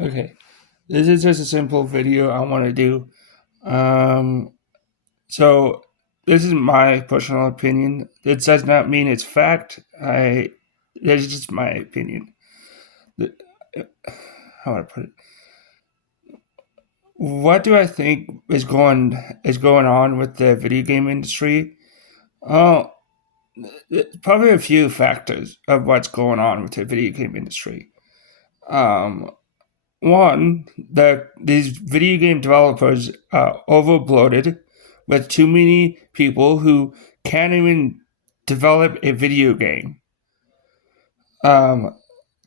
Okay, this is just a simple video I want to do. Um, so this is my personal opinion. It does not mean it's fact. This is just my opinion. The- How would I put it? What do I think is going on with the video game industry? Oh, probably a few factors of what's going on with the video game industry. Um, One, these video game developers are overbloated with too many people who can't even develop a video game. Um,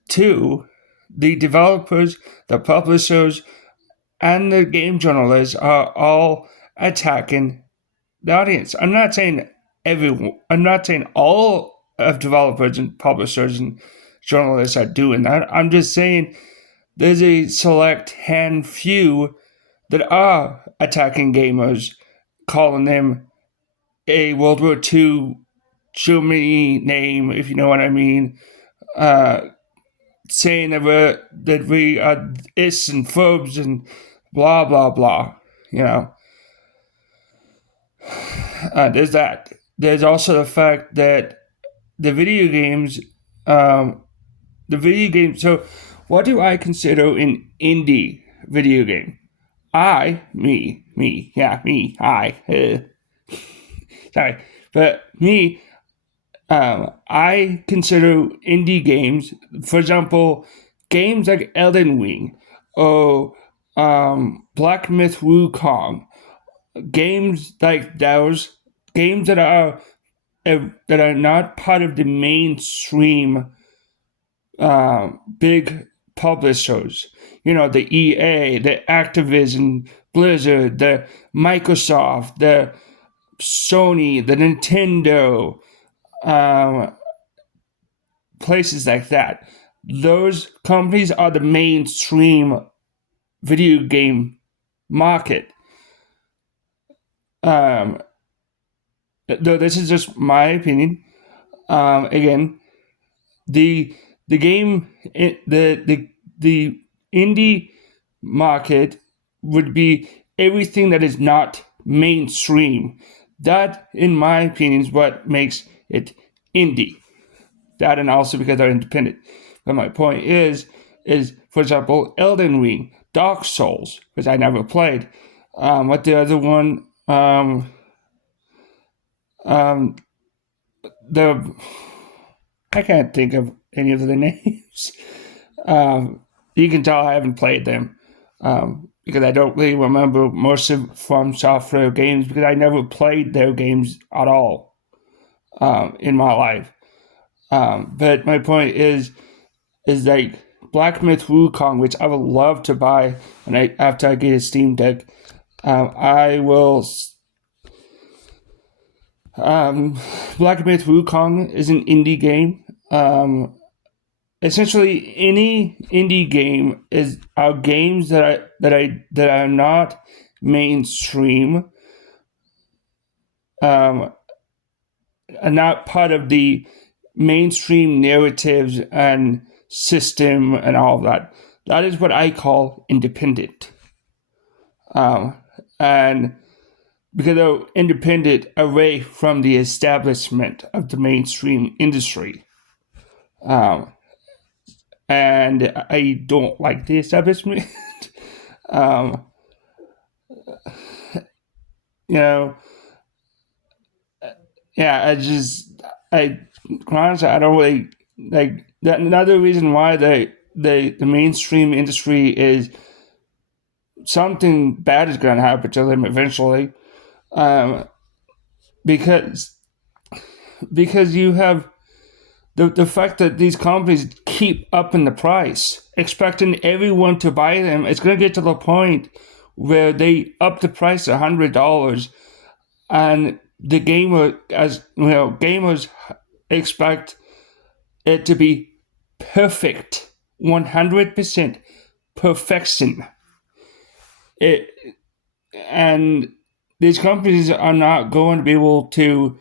Two, the developers, the publishers, and the game journalists are all attacking the audience. I'm not saying everyone. I'm not saying all of developers and publishers and journalists are doing that. I'm just saying there's a select hand few that are attacking gamers, calling them a World War II Germany name, if you know what I mean, uh, saying that we are is and phobes and blah blah blah. You know, there's that. There's also the fact that the video games, um, the video game. So, what do I consider an indie video game? Sorry, but me, I consider indie games, for example, games like Elden Ring or Black Myth Wukong, games like those, games that are not part of the mainstream big publishers. You know, the EA, the Activision, Blizzard, the Microsoft, the Sony, the Nintendo, um, places like that. Those companies are the mainstream video game market. Um, though this is just my opinion. Again, the the game the indie market would be everything that is not mainstream. That, in my opinion, is what makes it indie. That, and also because they're independent. But my point is for example, Elden Ring, Dark Souls, which I never played. What the other one? Um, the I can't think of any of the names. You can tell I haven't played them because I don't really remember most of From Software games because I never played their games at all in my life. But my point is like Black Myth Wukong, which I would love to buy, and after I get a Steam Deck, I will. Black Myth Wukong is an indie game. Essentially, any indie game is are games that are not mainstream, um, are not part of the mainstream narratives and system and all of that. That is what I call independent. And because they're independent away from the establishment of the mainstream industry. Um, and I don't like the establishment. um, you know, yeah, I honestly, I don't really like that. Another reason why the mainstream industry is something bad is going to happen to them eventually, um, because you have the fact that these companies keep upping the price, expecting everyone to buy them. It's going to get to the point where they up the price $100, and the gamer, as you know, gamers expect it to be perfect, 100% perfection. It, and these companies are not going to be able to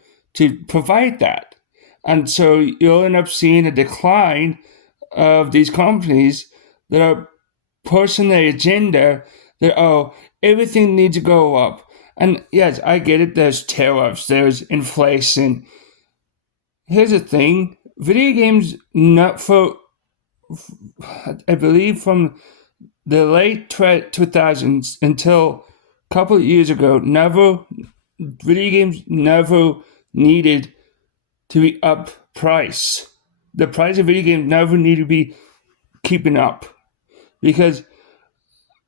provide that, and so you'll end up seeing a decline of these companies that are pushing the agenda that, oh, everything needs to go up. And yes, I get it. There's tariffs, there's inflation. Here's the thing: video games, not for, I believe, from the late 2000s until a couple of years ago, video games never needed to be up price. The price of video games never needed to be keeping up because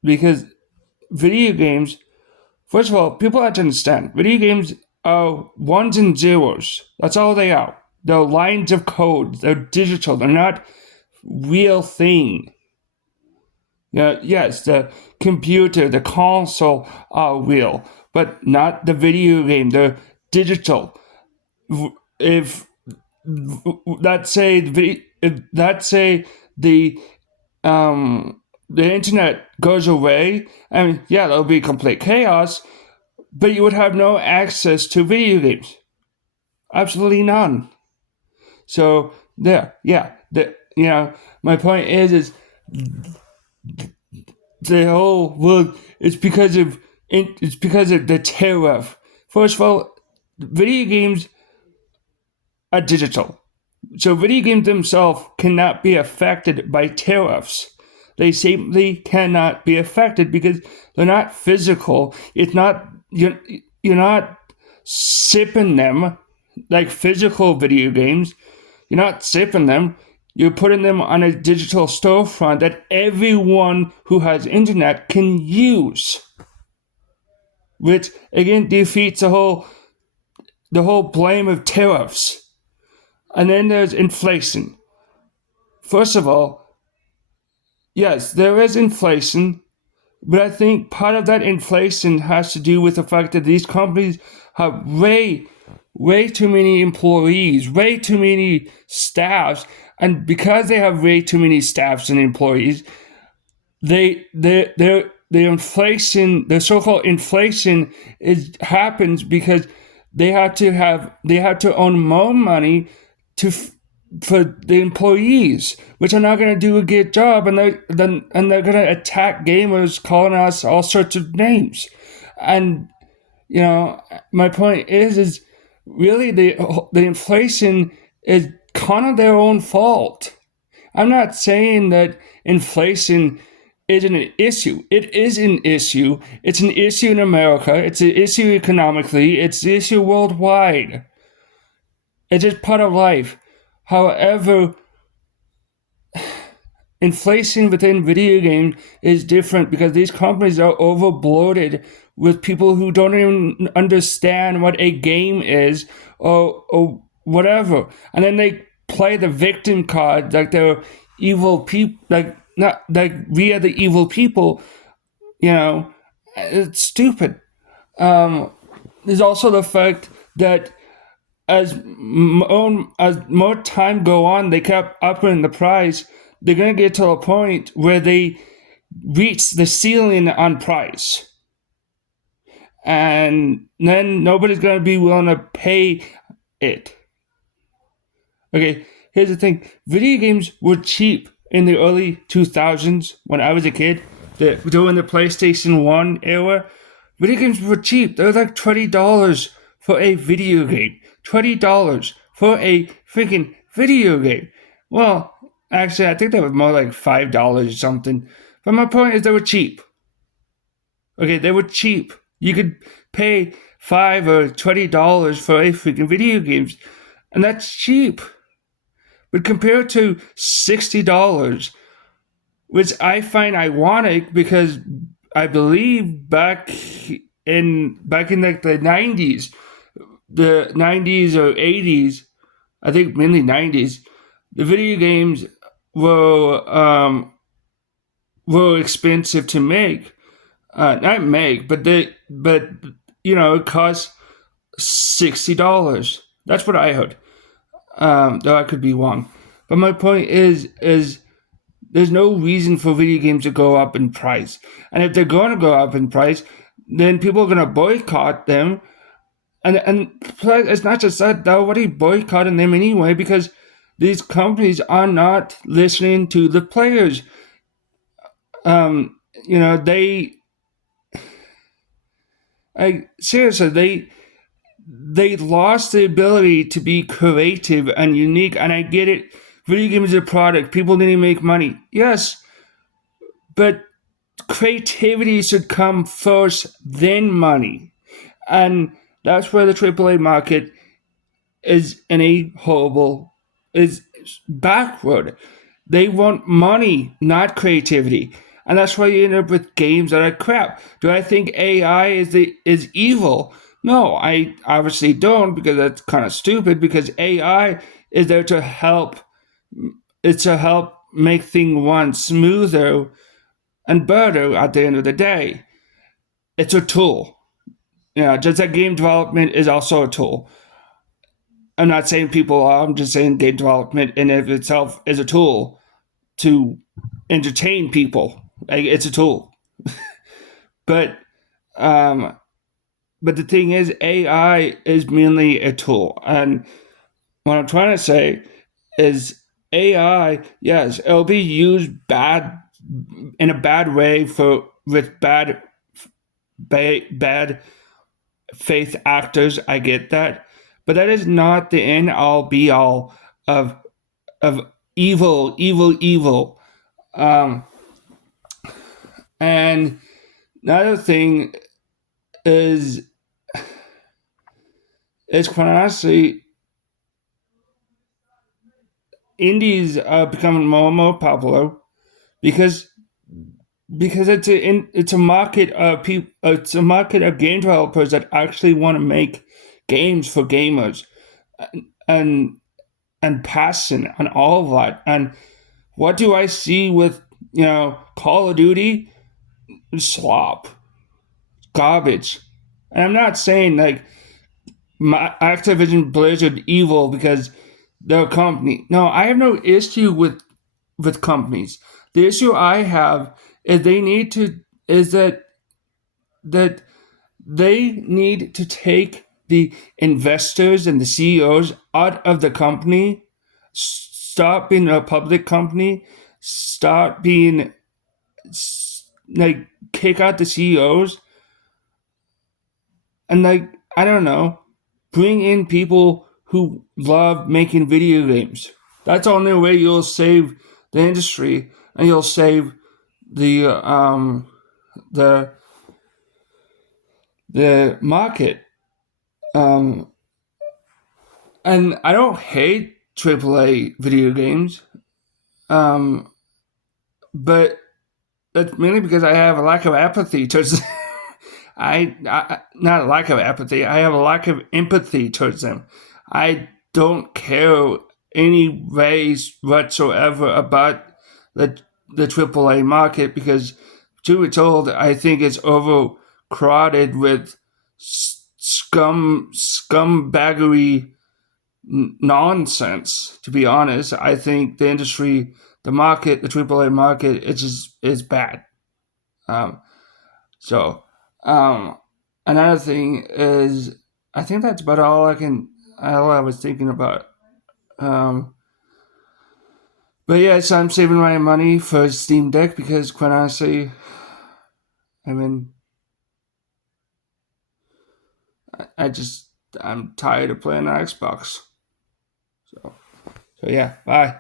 because video games. First of all, people have to understand video games are ones and zeros. That's all they are. They're lines of code. They're digital. They're not real thing. Yeah, yes, the computer, the console are real, but not the video game. They're digital. If let's say the the internet goes away, and yeah, there'll be complete chaos, but you would have no access to video games. Absolutely none. So there, yeah, my point is the whole world. It's because of the tariff. First of all, video games are digital, so video games themselves cannot be affected by tariffs. They simply cannot be affected because they're not physical. It's not you're not sipping them like physical video games. You're not sipping them. You're putting them on a digital storefront that everyone who has internet can use, which again defeats the whole blame of tariffs. And then there's inflation. First of all, yes, there is inflation, but I think part of that inflation has to do with the fact that these companies have way too many employees, way too many staffs, and because they have way too many staffs and employees, the inflation, the so-called inflation, happens because they have to earn more money for the employees, which are not going to do a good job, and they're going to attack gamers, calling us all sorts of names. And my point is really the inflation is kind of their own fault. I'm not saying that inflation isn't an issue. It is an issue. It's an issue in America. It's an issue economically. It's an issue worldwide. It's just part of life. However, inflation within video games is different because these companies are overbloated with people who don't even understand what a game is or whatever. And then they play the victim card like they're evil people, not like we are the evil people. It's stupid. There's also the fact that as more time go on, they kept upping the price. They're going to get to a point where they reach the ceiling on price. And then nobody's going to be willing to pay it. Okay, here's the thing. Video games were cheap in the early 2000s when I was a kid. During the PlayStation 1 era, video games were cheap. They were like $20 for a video game. $20 for a freaking video game. Well, actually, I think they were more like $5 or something. But my point is they were cheap. Okay, they were cheap. You could pay $5 or $20 for a freaking video games, and that's cheap. But compared to $60, which I find ironic because I believe back in like the 90s, the 90s or 80s, I think mainly 90s, the video games were expensive to make. Not make, but it cost $60. That's what I heard. Though I could be wrong. But my point is there's no reason for video games to go up in price. And if they're going to go up in price, then people are going to boycott them. And it's not just that, they're already boycotting them anyway because these companies are not listening to the players. Um, you know, seriously, they lost the ability to be creative and unique. And I get it. Video games are a product. People need to make money. Yes, but creativity should come first, then money. And that's where the AAA market is in a horrible, is backward. They want money, not creativity. And that's why you end up with games that are crap. Do I think AI is evil? No, I obviously don't, because that's kind of stupid, because AI is there to help, it's to help make things run smoother and better at the end of the day. It's a tool. Just like game development is also a tool. I'm not saying people are, I'm just saying game development in and of itself is a tool to entertain people. Like, it's a tool. But um but the thing is, AI is mainly a tool. And what I'm trying to say is, AI, yes, it'll be used bad, in a bad way, for with bad faith actors. I get that. But that is not the end all be all of of evil, evil, evil. Um, and another thing is, quite honestly, indies are becoming more and more popular because it's a market of people, it's a market of game developers that actually want to make games for gamers, and passion and all of that. And what do I see with, Call of Duty? Slop, garbage. And I'm not saying like Activision Blizzard evil because they're a company. No, I have no issue with companies. The issue I have is they need to is that they need to take the investors and the CEOs out of the company. Stop being a public company. Start being, like, kick out the CEOs, and, like, I don't know, bring in people who love making video games. That's the only way you'll save the industry, and you'll save the the the market. Um, and I don't hate AAA video games, um, but that's mainly because I have a lack of apathy towards. I not a lack of apathy. I have a lack of empathy towards them. I don't care any ways whatsoever about the AAA market, because, to be told, I think it's overcrowded with scumbaggery nonsense. To be honest, I think the industry, the market, the AAA market, is bad. Um, so, um, another thing is, I think that's about all I was thinking about. Um, but yeah, so I'm saving my money for Steam Deck because, quite honestly, I mean, I just, I'm tired of playing on Xbox. So, so yeah, bye.